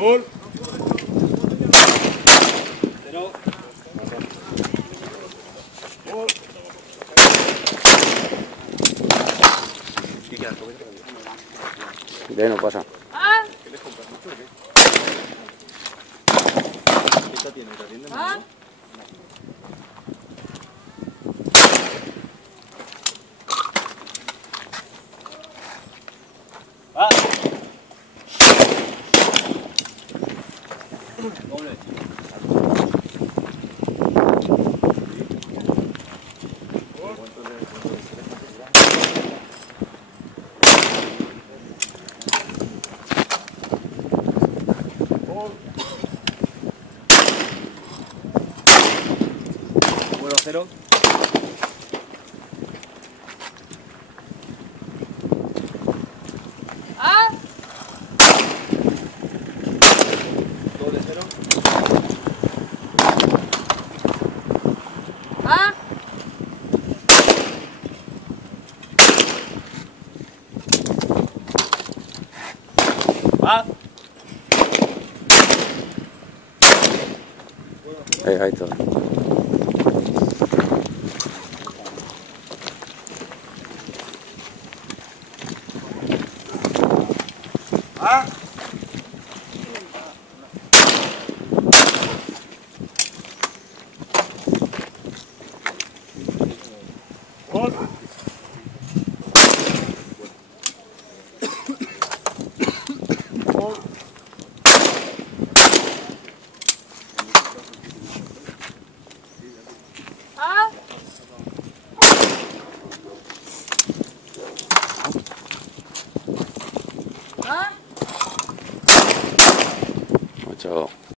Gol. Cero. Gol. De ahí no pasa. ¿Qué tiene? ¿Te atiende? Doble. Bueno, cero. Doble cero. Ahí todo. Gol. Gol. Mucho.